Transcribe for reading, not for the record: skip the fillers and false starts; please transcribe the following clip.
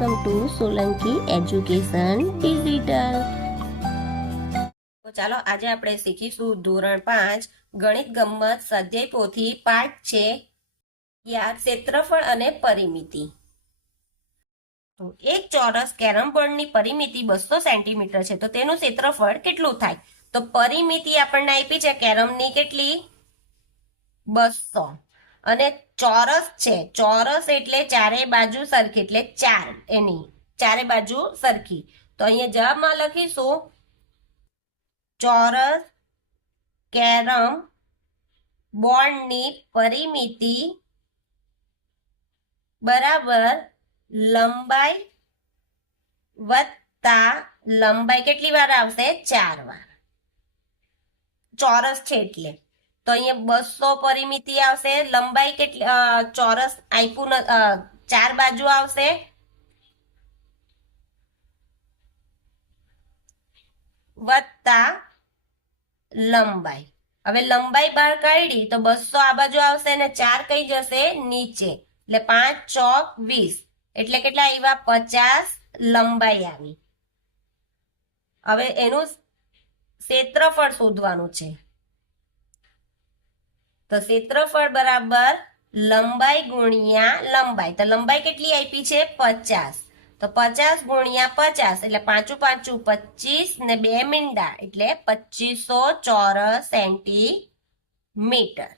Welcome to Solanki education digital. તો ચાલો આજે આપણે શીખીશું ધોરણ 5 ગણિત ગમ્મત સ્વાધ્યાય પોથી પાઠ છે યાદ ક્ષેત્રફળ અને પરિમિતિ। તો એક ચોરસ કેરમ બોર્ડની પરિમિતિ 200 સેન્ટીમીટર છે, તો તેનું ક્ષેત્રફળ કેટલું થાય? તો પરિમિતિ આપણને આપી છે કેરમની કેટલી? 200 અને ચોરસ છે, ચોરસ એટલે ચારે બાજુ સરખી, એટલે 4 એની ચારે બાજુ સરખી। તો અહીંયા જવાબમાં લખીશું ચોરસ કેરમ બોર્ડની પરિમિતિ બરાબર લંબાઈ વત્તા લંબાઈ કેટલી વાર આવશે? 4 વાર। ચોરસ છે એટલે તો અહીંયા 200 પરિમિતિ આવશે, લંબાઈ કેટલી ચોરસ આપ્યું 4 બાજુ આવશે વત્તા લંબાઈ। હવે લંબાઈ બહાર કાઢી તો 200 આ બાજુ આવશે ને 4 કઈ જશે? નીચે, એટલે 5 ચોક 20 એટલે કેટલા આવ્યા? 50 લંબાઈ આવી। હવે એનું ક્ષેત્રફળ શોધવાનું છે, તો ક્ષેત્રફળ બરાબર લંબાઈ ગુણ્યા લંબાઈ। તો લંબાઈ કેટલી આપી છે? 50, તો 50 ગુણ્યા 50 એટલે 5 5 25 ને 2 મીંડા એટલે 2500 ચોરસ સેન્ટીમીટર।